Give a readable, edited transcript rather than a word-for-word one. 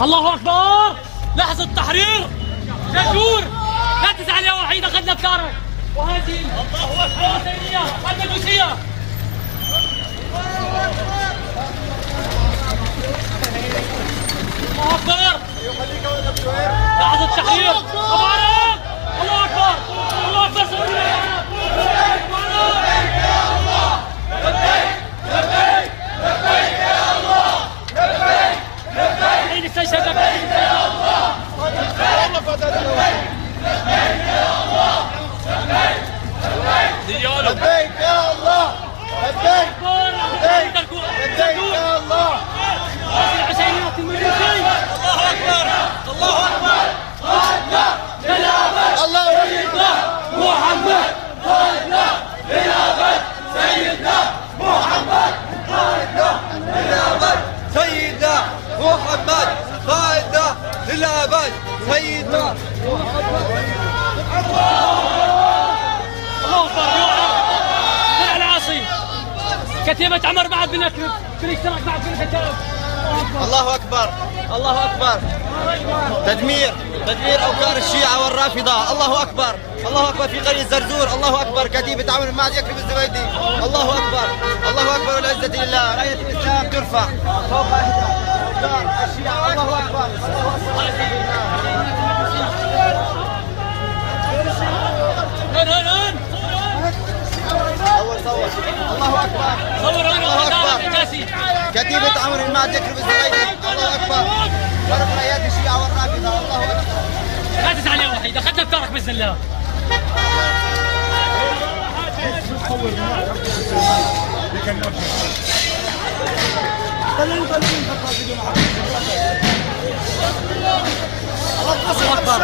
الله اكبر. لحظه تحرير جدور. لا تزعل يا وحيد، اخذنا افكارك. وهذه الحسينيه المجوسيه. الله اكبر. لحظه تحرير. مبارك. الله اكبر. الله اكبر. لبيك يا الله، لبيك لبيك يا الله. الحسينيات المجوسي. الله اكبر، الله اكبر. قائدنا للابد، الله سيدنا محمد. قائدنا للابد، سيدنا محمد. قائدنا للابد، سيدنا محمد. قائدنا للابد، سيدنا محمد. كتيبة عمر بعد بن أكرم في الاشتراك مع كل الكتائب. الله أكبر، الله أكبر. تدمير أوكار الشيعة والرافضة. الله أكبر، الله أكبر. في قرية زرزور. الله أكبر. كتيبة عمر مع يكرم الزبيدي. الله أكبر، الله أكبر. والعزة لله. راية الإسلام ترفع فوق أوكار الشيعة. الله أكبر. صور. الله أكبر، الله أكبر. كتيبة عمر المعد يكرم الزبيدي. الله أكبر. فرق رايات الشيعة والرافضة. الله أكبر. لا تزعل يا وحيد، أخذنا افكارك بإذن الله. الله أكبر.